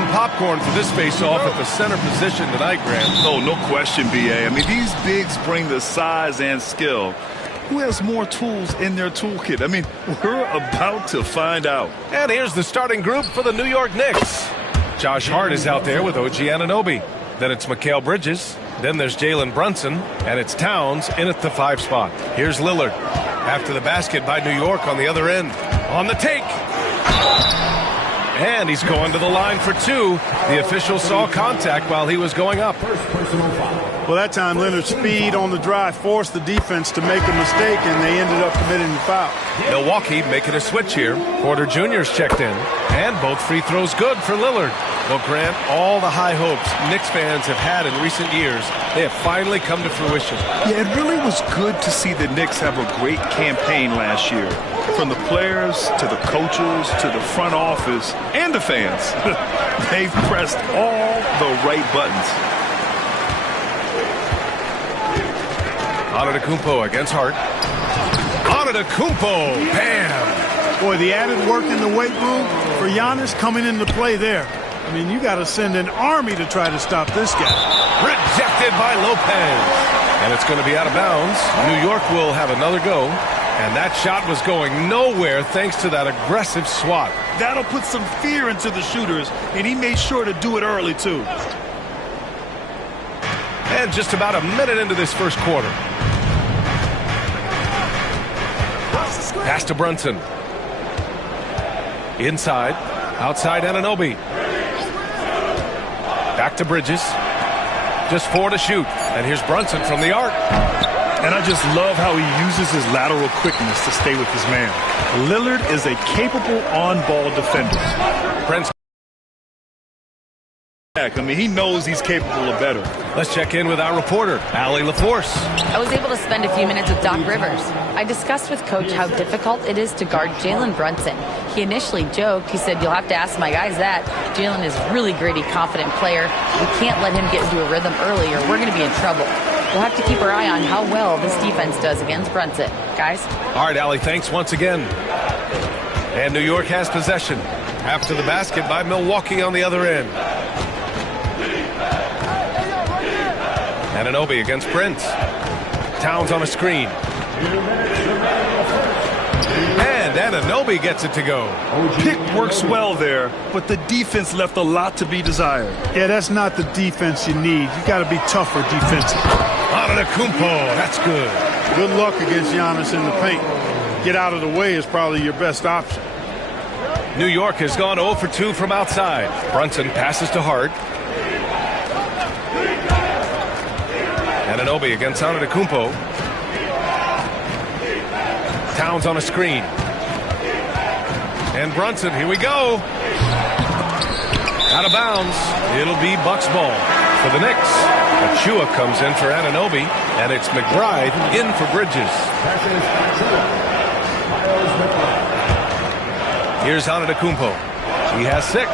some popcorn for this face-off at the center position tonight, Grant. Oh, no question, B.A. I mean, these bigs bring the size and skill. Who has more tools in their toolkit? I mean, we're about to find out. And here's the starting group for the New York Knicks. Josh Hart is out there with OG Anunoby. Then it's Mikal Bridges. Then there's Jalen Brunson. And it's Towns in at the 5 spot. Here's Lillard. After the basket by New York on the other end. On the take. And he's going to the line for 2. The official saw contact while he was going up. Well, that time Leonard's speed on the drive forced the defense to make a mistake, and they ended up committing the foul. Milwaukee making a switch here. Porter Jr.'s checked in. And both free throws good for Lillard. Well, Grant, all the high hopes Knicks fans have had in recent years, they have finally come to fruition. Yeah, it really was good to see the Knicks have a great campaign last year. From the players to the coaches to the front office and the fans. They've pressed all the right buttons. Antetokounmpo against Hart. Antetokounmpo, bam! Boy, the added work in the weight room for Giannis coming into play there. I mean, you got to send an army to try to stop this guy. Rejected by Lopez. And it's going to be out of bounds. New York will have another go. And that shot was going nowhere thanks to that aggressive swat. That'll put some fear into the shooters, and he made sure to do it early, too. And just about a minute into this first quarter. Pass to Brunson. Inside. Outside Anunoby. Back to Bridges. Just 4 to shoot. And here's Brunson from the arc. And I just love how he uses his lateral quickness to stay with his man. Lillard is a capable on-ball defender. Prince. I mean, he knows he's capable of better. Let's check in with our reporter, Allie LaForce. I was able to spend a few minutes with Doc Rivers. I discussed with Coach how difficult it is to guard Jalen Brunson. He initially joked. He said, "You'll have to ask my guys that." Jalen is a really gritty, confident player. We can't let him get into a rhythm early or we're going to be in trouble. We'll have to keep our eye on how well this defense does against Brunson. Guys? All right, Allie, thanks once again. And New York has possession. After the basket by Milwaukee on the other end. Anunoby against Prince. Towns on a screen. And Anunoby gets it to go. Pick works well there, but the defense left a lot to be desired. Yeah, that's not the defense you need. You got to be tougher defensively. Antetokounmpo, that's good. Good luck against Giannis in the paint. Get out of the way is probably your best option. New York has gone 0 for 2 from outside. Brunson passes to Hart. Anunoby against Antetokounmpo. Towns on a screen. And Brunson, here we go. Out of bounds. It'll be Bucks ball for the Knicks. Achua comes in for Anunoby, and it's McBride in for Bridges. Here's Antetokounmpo. He has 6.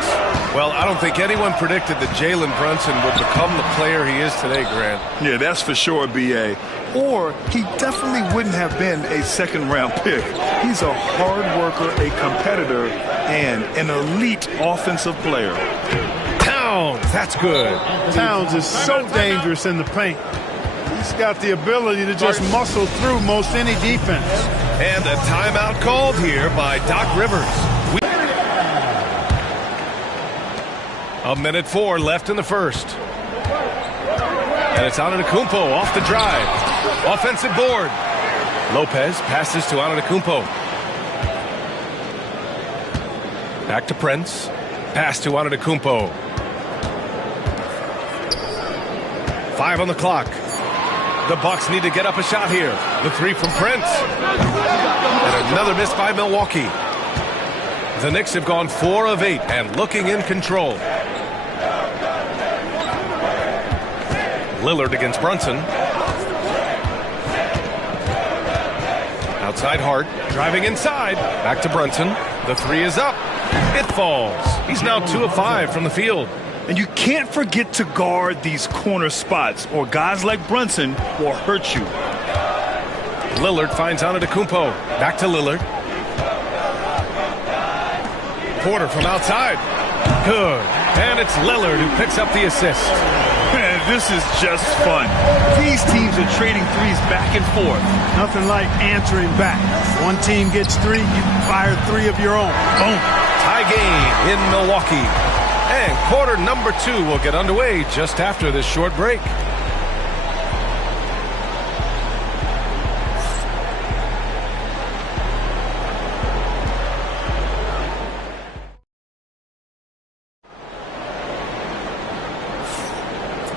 Well, I don't think anyone predicted that Jalen Brunson would become the player he is today, Grant. Yeah, that's for sure, B.A. Or he definitely wouldn't have been a second-round pick. He's a hard worker, a competitor, and an elite offensive player. Towns, that's good. Towns is so dangerous in the paint. He's got the ability to just muscle through most any defense. And a timeout called here by Doc Rivers. A minute 4 left in the first. And it's Antetokounmpo off the drive. Offensive board. Lopez passes to Antetokounmpo. Back to Prince. Pass to Antetokounmpo. 5 on the clock. The Bucks need to get up a shot here. The 3 from Prince. And another miss by Milwaukee. The Knicks have gone 4 of 8 and looking in control. Lillard against Brunson. Outside Hart, driving inside. Back to Brunson. The 3 is up. It falls. He's now 2 of 5 from the field. And you can't forget to guard these corner spots, or guys like Brunson will hurt you. Lillard finds Antetokounmpo. Back to Lillard. Porter from outside. Good. And it's Lillard who picks up the assist. Man, this is just fun. These teams are trading threes back and forth. Nothing like answering back. One team gets three, you fire three of your own. Boom. Tie game in Milwaukee. And quarter number 2 will get underway just after this short break.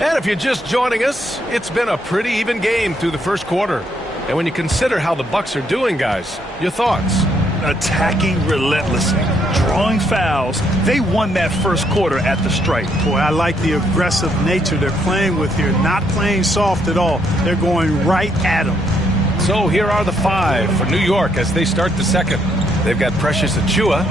And if you're just joining us, it's been a pretty even game through the first quarter. And when you consider how the Bucks are doing, guys, your thoughts? Attacking relentlessly, drawing fouls. They won that first quarter at the stripe. Boy, I like the aggressive nature they're playing with here. Not playing soft at all. They're going right at them. So here are the 5 for New York as they start the second. They've got Precious Achiuwa.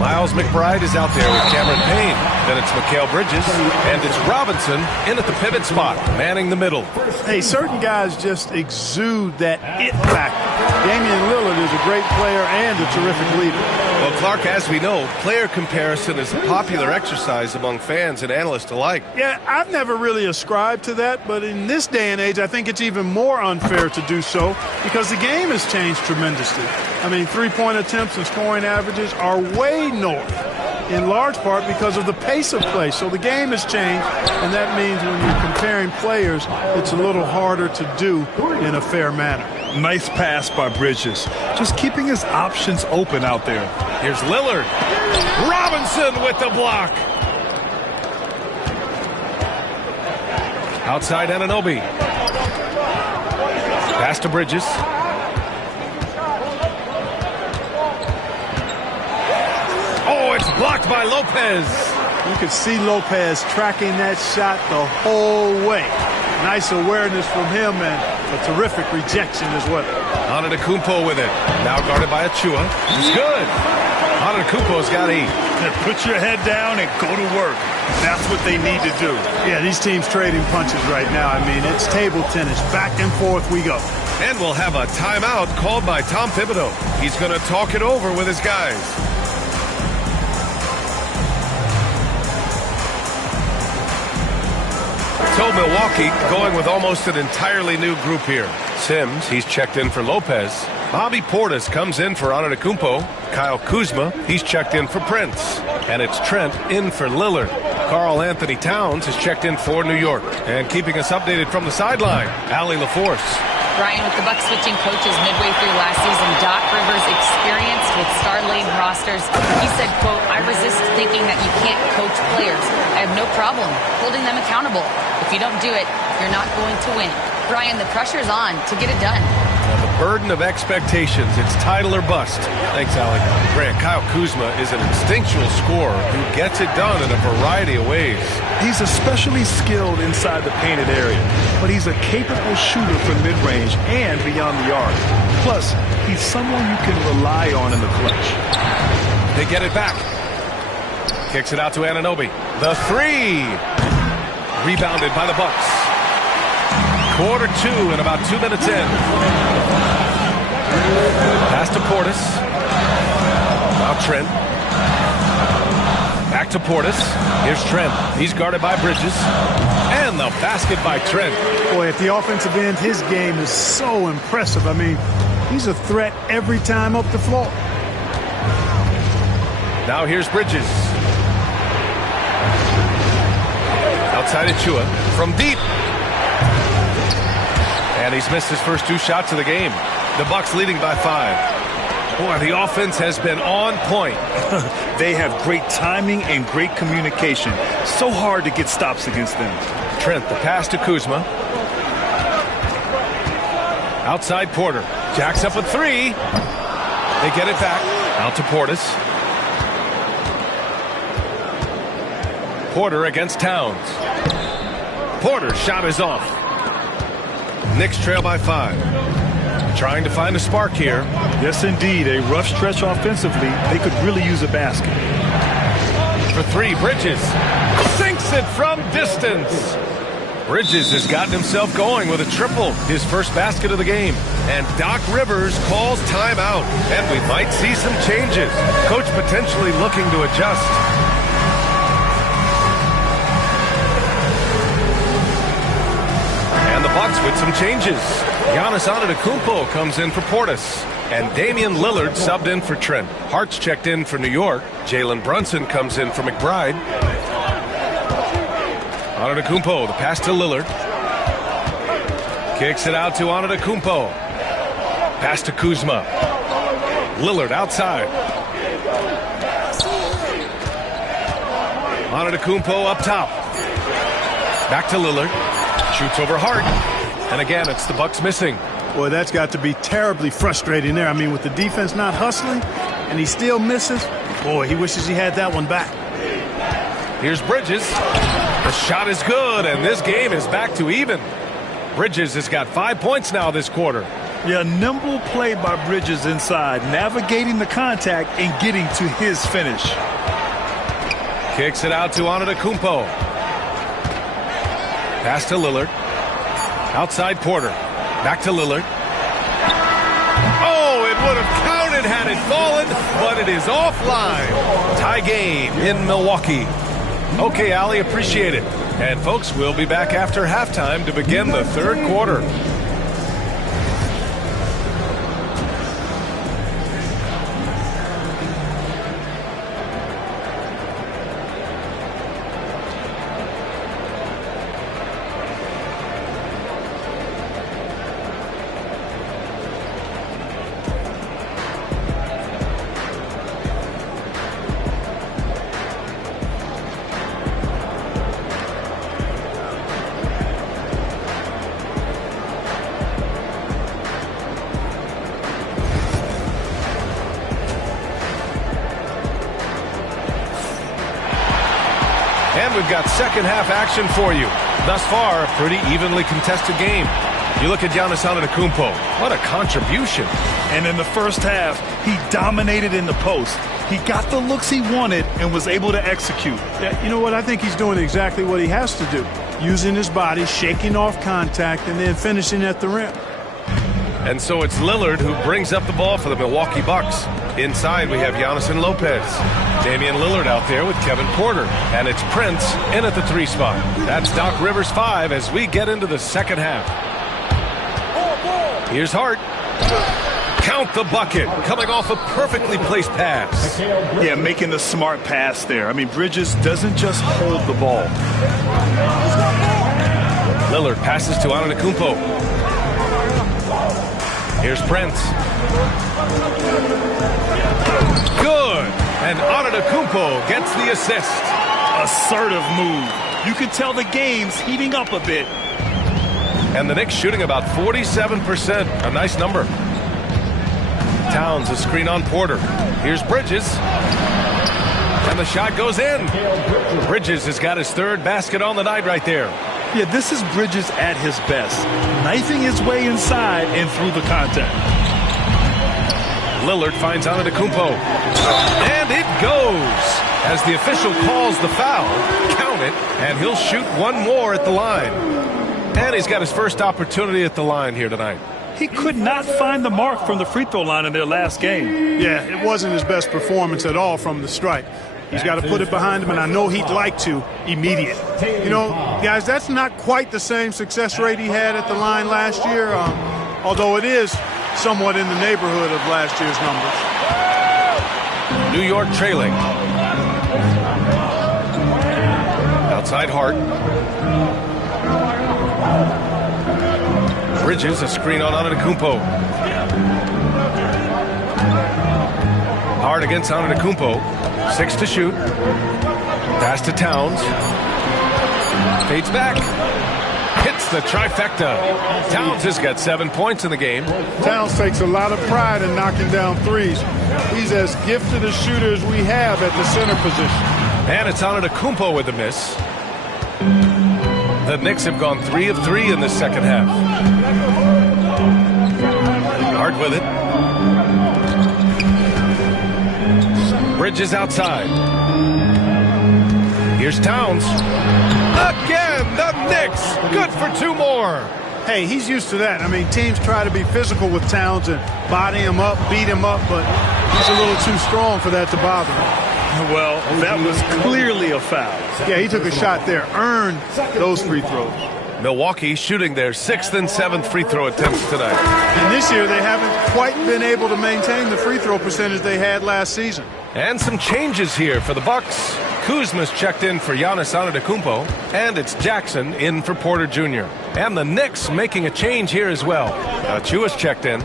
Miles McBride is out there with Cameron Payne. Then it's Mikal Bridges. And it's Robinson in at the pivot spot, manning the middle. Hey, certain guys just exude that it factor. Damian Lillard is a great player and a terrific leader. Well, Clark, as we know, player comparison is a popular exercise among fans and analysts alike. Yeah, I've never really ascribed to that, but in this day and age, I think it's even more unfair to do so because the game has changed tremendously. I mean, three-point attempts and scoring averages are way north, in large part because of the pace of play. So the game has changed, and that means when you're comparing players, it's a little harder to do in a fair manner. Nice pass by Bridges. Just keeping his options open out there. Here's Lillard. Robinson with the block. Outside Anunoby. Pass to Bridges. Oh, it's blocked by Lopez. You could see Lopez tracking that shot the whole way. Nice awareness from him and a terrific rejection as well. Antetokounmpo with it. Now guarded by Achiuwa. He's good. Antetokounmpo's got 8. Put your head down and go to work. That's what they need to do. Yeah, these teams trading punches right now. I mean, it's table tennis. Back and forth we go. And we'll have a timeout called by Tom Thibodeau. He's going to talk it over with his guys. So Milwaukee going with almost an entirely new group here. Sims, he's checked in for Lopez. Bobby Portis comes in for Antetokounmpo. Kyle Kuzma, he's checked in for Prince. And it's Trent in for Lillard. Karl Anthony Towns is checked in for New York. And keeping us updated from the sideline, Allie LaForce. Brian, with the Bucks switching coaches midway through last season, Doc Rivers experienced with star-laden rosters. He said, quote, "I resist thinking that you can't coach players. I have no problem holding them accountable. If you don't do it, you're not going to win." Brian, the pressure's on to get it done. The burden of expectations. It's title or bust. Thanks, Allie. Grant, Kyle Kuzma is an instinctual scorer who gets it done in a variety of ways. He's especially skilled inside the painted area, but he's a capable shooter from mid-range and beyond the arc. Plus, he's someone you can rely on in the clutch. They get it back. Kicks it out to Anunoby. The 3. Rebounded by the Bucks. Quarter 2 and about 2 minutes in. Pass to Portis. Now Trent. Back to Portis. Here's Trent. He's guarded by Bridges. And the basket by Trent. Boy, at the offensive end, his game is so impressive. I mean, he's a threat every time up the floor. Now here's Bridges. Outside Achiuwa from deep. And he's missed his first 2 shots of the game. The Bucks leading by 5. Boy, the offense has been on point. They have great timing and great communication. So hard to get stops against them. Trent, the pass to Kuzma. Outside Porter. Jacks up a 3. They get it back. Out to Portis. Porter against Towns. Porter's shot is off. Knicks trail by 5. Trying to find a spark here. Yes, indeed. A rough stretch offensively. They could really use a basket. For 3, Bridges. Sinks it from distance. Bridges has gotten himself going with a triple. His first basket of the game. And Doc Rivers calls timeout. And we might see some changes. Coach potentially looking to adjust. get some changes. Giannis Antetokounmpo comes in for Portis. And Damian Lillard subbed in for Trent. Hart's checked in for New York. Jalen Brunson comes in for McBride. Antetokounmpo, the pass to Lillard. Kicks it out to Antetokounmpo. Pass to Kuzma. Lillard outside. Antetokounmpo up top. Back to Lillard. Shoots over Hart. And again, it's the Bucks missing. Boy, that's got to be terribly frustrating there. I mean, with the defense not hustling and he still misses, boy, he wishes he had that one back. Here's Bridges. The shot is good, and this game is back to even. Bridges has got 5 points now this quarter. Yeah, nimble play by Bridges inside, navigating the contact and getting to his finish. Kicks it out to Antetokounmpo. Pass to Lillard. Outside Porter. Back to Lillard. Oh, it would have counted had it fallen, but it is offline. Tie game in Milwaukee. Okay, Allie, appreciate it. And folks, we'll be back after halftime to begin the third quarter. And we've got second half action for you. Thus far, a pretty evenly contested game. You look at Giannis Antetokounmpo. What a contribution. And in the first half, he dominated in the post. He got the looks he wanted and was able to execute. Yeah, you know what? I think he's doing exactly what he has to do. Using his body, shaking off contact, and then finishing at the rim. And so it's Lillard who brings up the ball for the Milwaukee Bucks. Inside, we have Giannis and Lopez. Damian Lillard out there with Kevin Porter. And it's Prince in at the 3 spot. That's Doc Rivers 5 as we get into the second half. Here's Hart. Count the bucket. Coming off a perfectly placed pass. Yeah, making the smart pass there. I mean, Bridges doesn't just hold the ball. Lillard passes to Antetokounmpo. Here's Prince. Good. And Antetokounmpo gets the assist. Assertive move. You can tell the game's heating up a bit. And the Knicks shooting about 47%. A nice number. Towns a screen on Porter. Here's Bridges. And the shot goes in. Bridges has got his third basket on the night right there. Yeah, this is Bridges at his best. Knifing his way inside and through the contact. Lillard finds Antetokounmpo. And it goes. As the official calls the foul, count it, and he'll shoot one more at the line. And he's got his first opportunity at the line here tonight. He could not find the mark from the free throw line in their last game. Yeah, it wasn't his best performance at all from the stripe. He's got to put it behind him, and I know he'd like to immediate. You know, guys, that's not quite the same success rate he had at the line last year, although it is somewhat in the neighborhood of last year's numbers. New York trailing. Outside Hart. Bridges, a screen on Antetokounmpo. Hart against Antetokounmpo. 6 to shoot. Pass to Towns. Fades back. Hits the trifecta. Towns has got 7 points in the game. Towns takes a lot of pride in knocking down threes. He's as gifted a shooter as we have at the center position. And it's Antetokounmpo with the miss. The Knicks have gone 3 of 3 in the second half. Hart with it. Bridges outside. Here's Towns. Again, the Knicks. Good for 2 more. Hey, he's used to that. I mean, teams try to be physical with Towns and body him up, beat him up, but he's a little too strong for that to bother him. Well, that was clearly a foul. Yeah, he took a shot there, earned those free throws. Milwaukee shooting their 6th and 7th free throw attempts tonight. And this year they haven't quite been able to maintain the free throw percentage they had last season. And some changes here for the Bucks. Kuzma's checked in for Giannis Antetokounmpo, and it's Jackson in for Porter Jr. And the Knicks making a change here as well. Achua's checked in.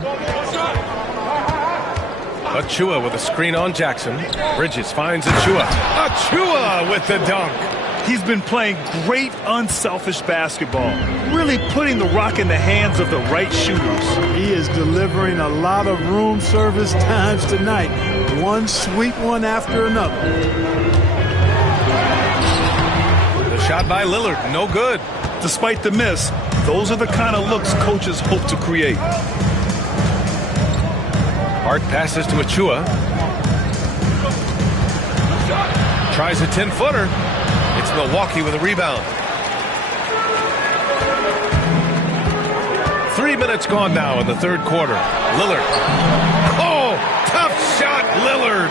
Achua with a screen on Jackson. Bridges finds Achua. Achua with the dunk. He's been playing great unselfish basketball, really putting the rock in the hands of the right shooters. He is delivering a lot of room service times tonight. One sweet one after another. The shot by Lillard, no good. Despite the miss, those are the kind of looks coaches hope to create. Hart passes to Achua. Tries a 10-footer. It's Milwaukee with a rebound. 3 minutes gone now in the third quarter. Lillard. Oh, tough shot, Lillard.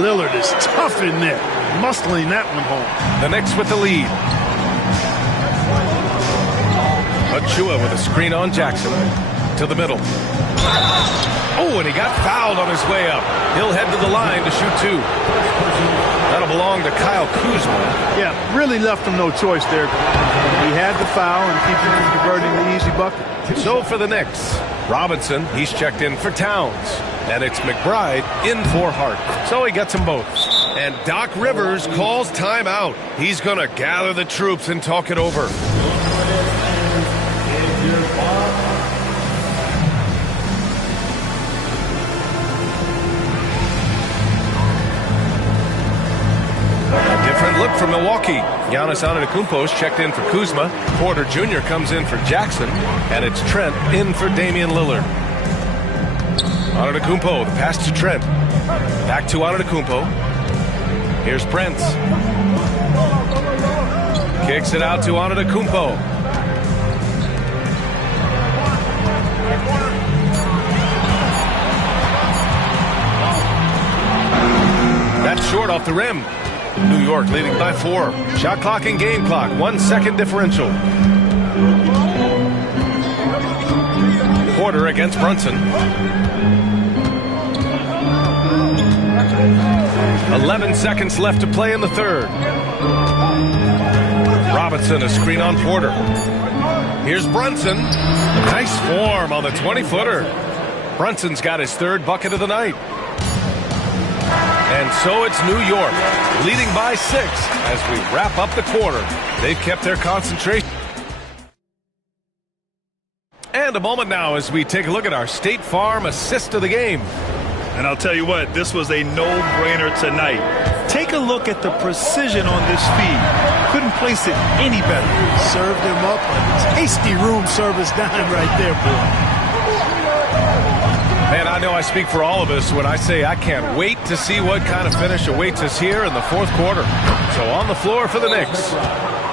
Lillard is tough in there, muscling that one home. The Knicks with the lead. Achua with a screen on Jackson. To the middle. Oh, and he got fouled on his way up. He'll head to the line to shoot two. That'll belong to Kyle Kuzma. Yeah, really left him no choice there. He had the foul and keep him from converting the easy bucket. So for the Knicks, Robinson, he's checked in for Towns. And it's McBride in for Hart. So he gets them both. And Doc Rivers calls timeout. He's going to gather the troops and talk it over. Different look for Milwaukee. Giannis Antetokounmpo's checked in for Kuzma. Porter Jr. comes in for Jackson. And it's Trent in for Damian Lillard. Antetokounmpo, the pass to Trent. Back to Antetokounmpo. Here's Prince. Kicks it out to Antetokounmpo. That's short off the rim. New York leading by 4. Shot clock and game clock. 1 second differential. Porter against Brunson. 11 seconds left to play in the third. Robinson, a screen on Porter. Here's Brunson. Nice form on the 20-footer. Brunson's got his third bucket of the night. And so it's New York, leading by 6 as we wrap up the quarter. They've kept their concentration. And a moment now as we take a look at our State Farm assist of the game. And I'll tell you what, this was a no-brainer tonight. Take a look at the precision on this feed. Couldn't place it any better. Served him up a tasty room service dime right there, boy. Man, I know I speak for all of us when I say I can't wait to see what kind of finish awaits us here in the fourth quarter. So on the floor for the Knicks,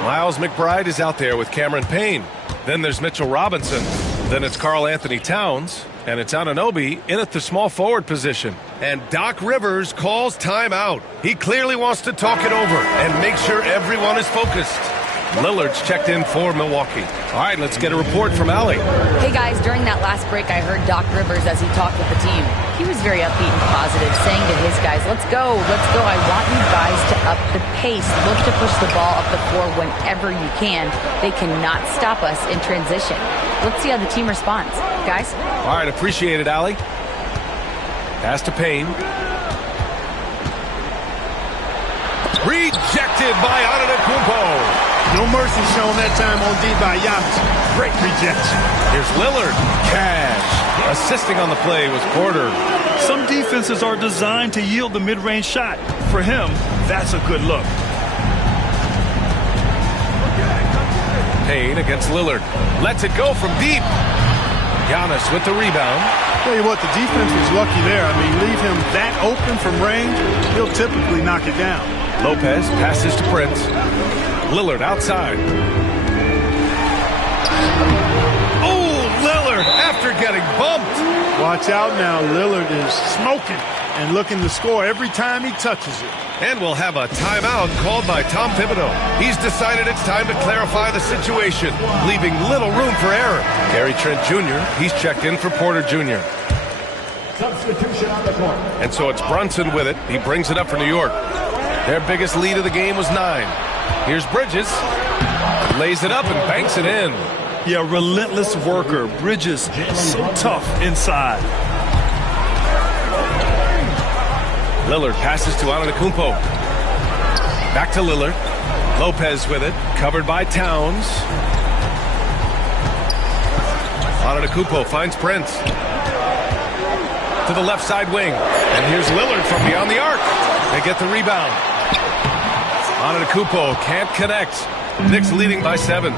Miles McBride is out there with Cameron Payne. Then there's Mitchell Robinson. Then it's Karl Anthony Towns. And it's Anunoby in at the small forward position. And Doc Rivers calls timeout. He clearly wants to talk it over and make sure everyone is focused. Lillard's checked in for Milwaukee. All right, let's get a report from Allie. Hey, guys, during that last break, I heard Doc Rivers as he talked with the team. He was very upbeat and positive, saying to his guys, let's go. I want you guys to up the pace. Look to push the ball up the floor whenever you can. They cannot stop us in transition. Let's see how the team responds. Guys? All right, appreciate it, Allie. Pass to Payne. Rejected by Antetokounmpo. No mercy shown that time on D by Giannis. Great rejection. Here's Lillard. Cash. Assisting on the play was Porter. Some defenses are designed to yield the mid-range shot. For him, that's a good look. Payne against Lillard. Lets it go from deep. Giannis with the rebound. Tell you what, the defense was lucky there. I mean, leave him that open from range, he'll typically knock it down. Lopez passes to Prince. Lillard outside. Oh, Lillard after getting bumped. Watch out now. Lillard is smoking. and looking to score every time he touches it. And we'll have a timeout called by Tom Thibodeau. He's decided it's time to clarify the situation, leaving little room for error. Gary Trent Jr., he's checked in for Porter Jr. Substitution on the court. And so it's Brunson with it. He brings it up for New York. Their biggest lead of the game was 9. Here's Bridges. Lays it up and banks it in. Yeah, relentless worker. Bridges, so tough inside. Lillard passes to Antetokounmpo. Back to Lillard. Lopez with it. Covered by Towns. Antetokounmpo finds Prince. To the left side wing. And here's Lillard from beyond the arc. They get the rebound. Antetokounmpo can't connect. Knicks leading by 7.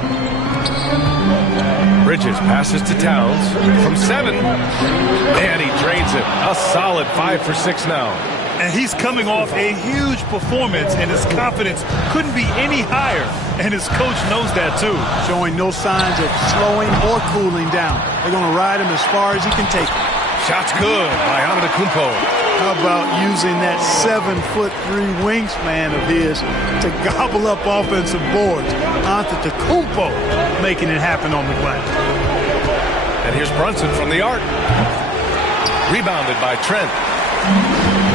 Bridges passes to Towns. From 7. And he drains it. A solid 5 for 6 now. And he's coming off a huge performance, and his confidence couldn't be any higher. And his coach knows that, too. Showing no signs of slowing or cooling down. They're going to ride him as far as he can take him. Shot's good by Antetokounmpo. How about using that 7'3" wingspan of his to gobble up offensive boards? Antetokounmpo making it happen on the glass. And here's Brunson from the arc. Rebounded by Trent.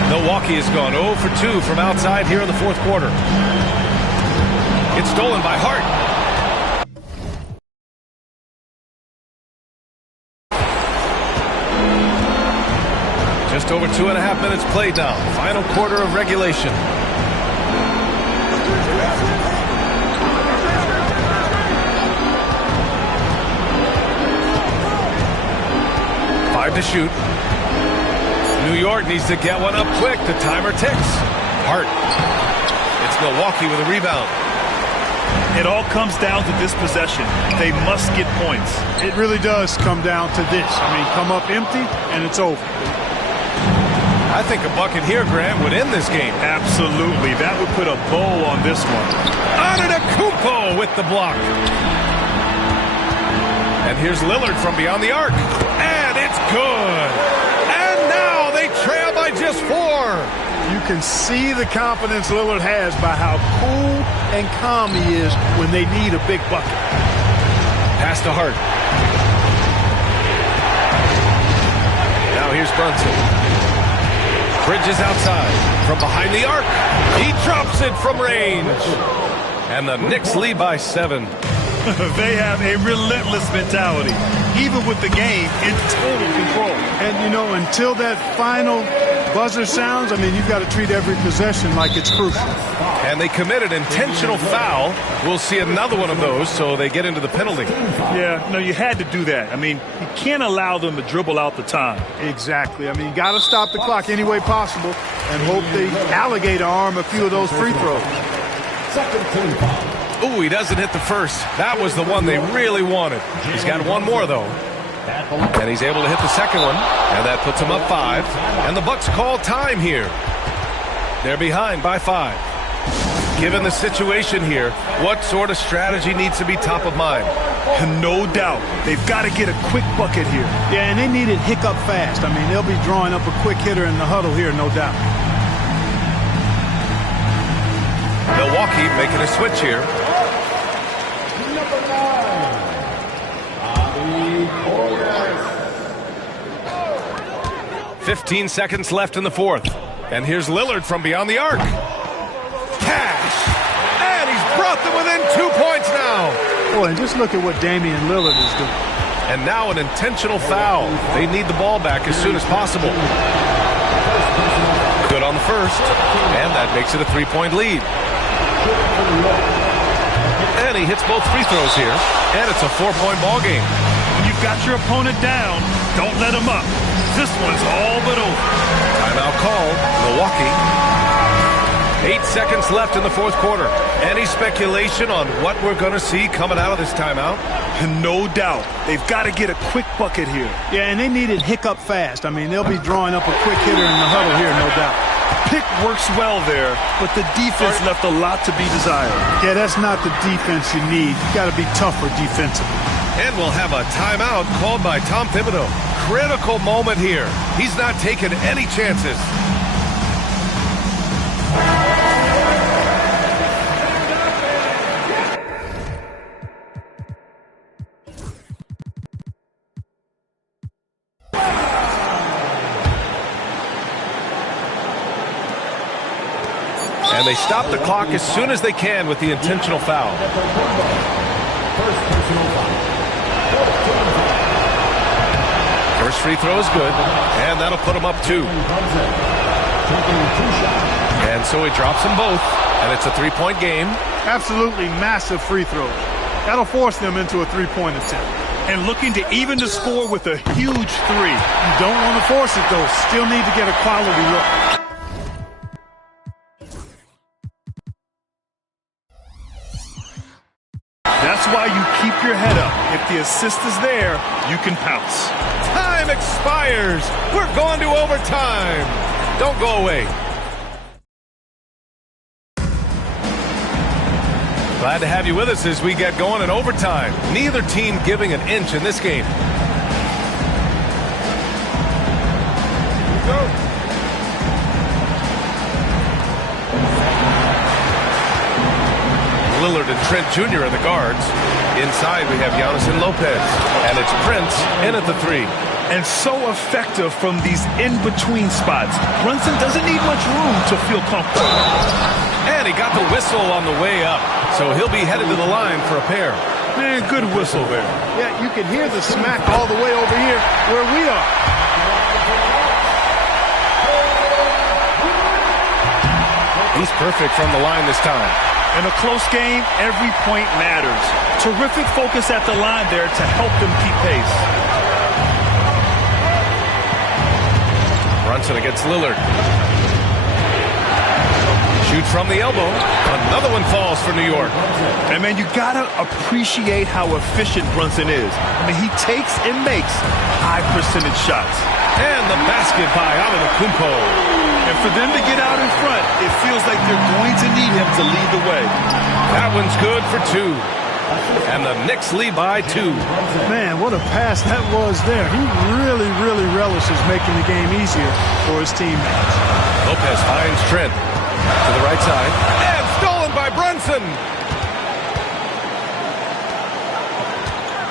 Milwaukee has gone 0 for 2 from outside here in the fourth quarter. It's stolen by Hart. Just over 2.5 minutes played now. Final quarter of regulation. Five to shoot. New York needs to get one up quick. The timer ticks. Hart. It's Milwaukee with a rebound. It all comes down to this possession. They must get points. It really does come down to this. I mean, come up empty, and it's over. I think a bucket here, Grant, would end this game. Absolutely. That would put a bow on this one. Antetokounmpo with the block. And here's Lillard from beyond the arc. And it's good. And now they trail by just 4. You can see the confidence Lillard has by how cool and calm he is when they need a big bucket. Pass to Hart. Now here's Brunson. Bridges outside from behind the arc. He drops it from range. And the Knicks lead by 7. They have a relentless mentality, even with the game in total control. And, you know, until that final buzzer sounds, I mean, you've got to treat every possession like it's crucial. And they committed intentional foul. We'll see another one of those, so they get into the penalty. Yeah, no, you had to do that. I mean, you can't allow them to dribble out the time. Exactly. I mean, you got to stop the clock any way possible and hope they alligator arm a few of those free throws. Ooh, he doesn't hit the first. That was the one they really wanted. He's got one more, though. And he's able to hit the second one. And that puts him up 5. And the Bucks call time here. They're behind by 5. Given the situation here, what sort of strategy needs to be top of mind? No doubt. They've got to get a quick bucket here. Yeah, and they need it hiccup fast. I mean, they'll be drawing up a quick hitter in the huddle here, no doubt. Milwaukee making a switch here. 15 seconds left in the fourth. And here's Lillard from beyond the arc. Cash! And he's brought them within 2 points now. Boy, and just look at what Damian Lillard is doing. And now an intentional foul. They need the ball back as soon as possible. Good on the first. And that makes it a 3-point lead. And he hits both free throws here. And it's a 4-point ball game. When you've got your opponent down, don't let him up. This one's all but over. Timeout called. Milwaukee. 8 seconds left in the fourth quarter. Any speculation on what we're going to see coming out of this timeout? No doubt. They've got to get a quick bucket here. Yeah, and they need it hiccup fast. I mean, they'll be drawing up a quick hitter in the huddle here, no doubt. Pick works well there, but the defense left a lot to be desired. Yeah, that's not the defense you need. You got to be tougher defensively. And we'll have a timeout called by Tom Thibodeau. Critical moment here. He's not taking any chances. And they stop the clock as soon as they can with the intentional foul. First personal foul. First free throw is good, and that'll put him up 2. And so he drops them both, and it's a 3-point game. Absolutely massive free throws. That'll force them into a 3-point attempt. And looking to even the score with a huge 3. You don't want to force it, though. Still need to get a quality look. That's why you keep your head up. If the assist is there, you can pounce. Time expires. We're going to overtime. Don't go away. Glad to have you with us as we get going in overtime. Neither team giving an inch in this game. Go. Lillard and Trent Jr. are the guards. Inside we have Giannis and Lopez. And it's Prince in at the 3. And so effective from these in-between spots. Brunson doesn't need much room to feel comfortable. And he got the whistle on the way up. So he'll be headed to the line for a pair. Man, good whistle there. Yeah, you can hear the smack all the way over here where we are. He's perfect from the line this time. In a close game, every point matters. Terrific focus at the line there to help them keep pace. Brunson against Lillard. Shoot from the elbow. Another one falls for New York. And, man, you got to appreciate how efficient Brunson is. I mean, he takes and makes high-percentage shots. And the basket by Antetokounmpo. And for them to get out in front, it feels like they're going to need him to lead the way. That one's good for 2. And the Knicks lead by 2. Man, what a pass that was there. He really, really relishes making the game easier for his teammates. Lopez finds Trent to the right side. And stolen by Brunson.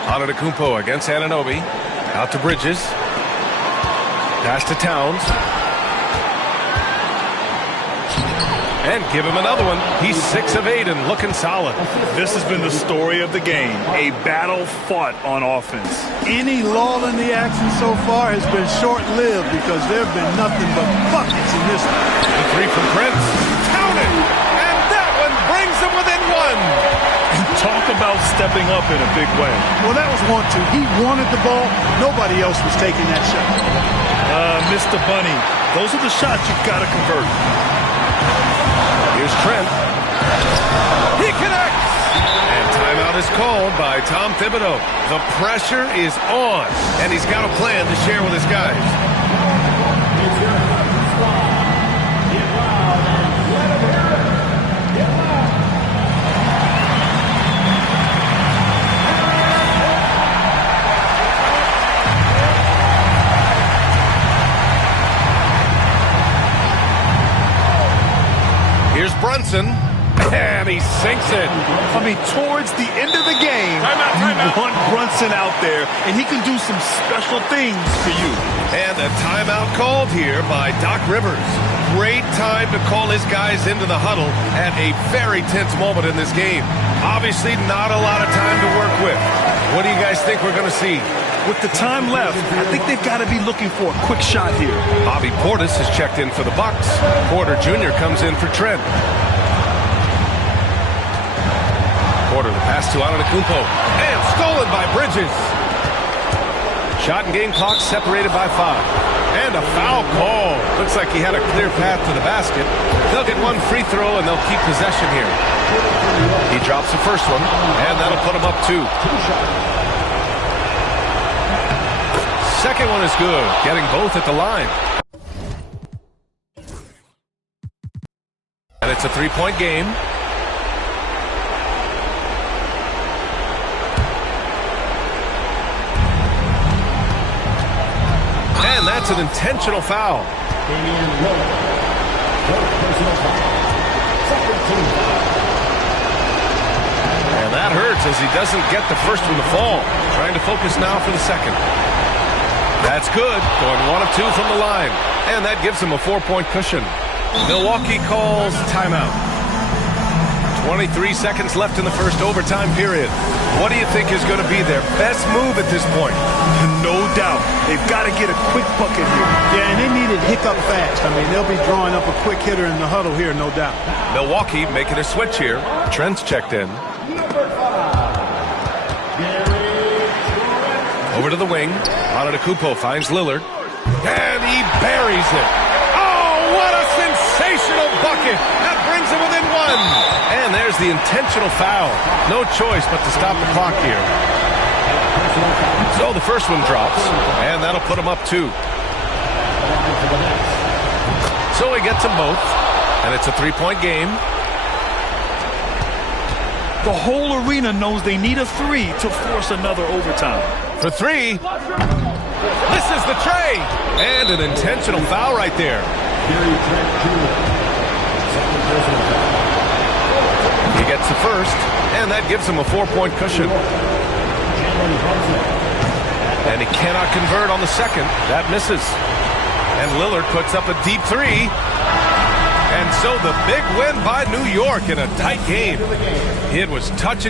Antetokounmpo against Anunoby. Out to Bridges. Pass to Towns. And give him another one. He's 6 of 8 and looking solid. This has been the story of the game. A battle fought on offense. Any lull in the action so far has been short-lived because there have been nothing but buckets in this one. The 3 from Prince. Counted. And that one brings them within 1. And talk about stepping up in a big way. Well, that was 1-2. He wanted the ball. Nobody else was taking that shot. Mr. Bunny, those are the shots you've got to convert. Here's Trent. He connects. And timeout is called by Tom Thibodeau. The pressure is on, and he's got a plan to share with his guys. Here's Brunson, and he sinks it. I mean, towards the end of the game, you want Brunson out there, and he can do some special things for you. And a timeout called here by Doc Rivers. Great time to call his guys into the huddle at a very tense moment in this game. Obviously, not a lot of time to work with. What do you guys think we're going to see? With the time left, I think they've got to be looking for a quick shot here. Bobby Portis has checked in for the Bucks. Porter Jr. comes in for Trent. Porter, the pass to Antetokounmpo. And stolen by Bridges. Shot and game clock separated by 5. And a foul call. Looks like he had a clear path to the basket. They'll get 1 free throw, and they'll keep possession here. He drops the first one, and that'll put him up 2. Second one is good, getting both at the line. And it's a 3-point game. And that's an intentional foul. And that hurts as he doesn't get the first one to fall. Trying to focus now for the second. That's good. Going 1 of 2 from the line. And that gives him a 4-point cushion. Milwaukee calls timeout. 23 seconds left in the first overtime period. What do you think is going to be their best move at this point? No doubt. They've got to get a quick bucket here. Yeah, and they need it hiccup fast. I mean, they'll be drawing up a quick hitter in the huddle here, no doubt. Milwaukee making a switch here. Trent's checked in. Over to the wing. Antetokounmpo finds Lillard. And he buries it. Oh, what a sensational bucket. That brings him within one. And there's the intentional foul. No choice but to stop the clock here. So the first one drops, and that'll put him up 2. So he gets them both, and it's a 3-point game. The whole arena knows they need a 3 to force another overtime. For 3. This is the tray. And an intentional foul right there. He gets the first, and that gives him a 4-point cushion. And he cannot convert on the second. That misses. And Lillard puts up a deep 3. And so the big win by New York in a tight game. It was touch and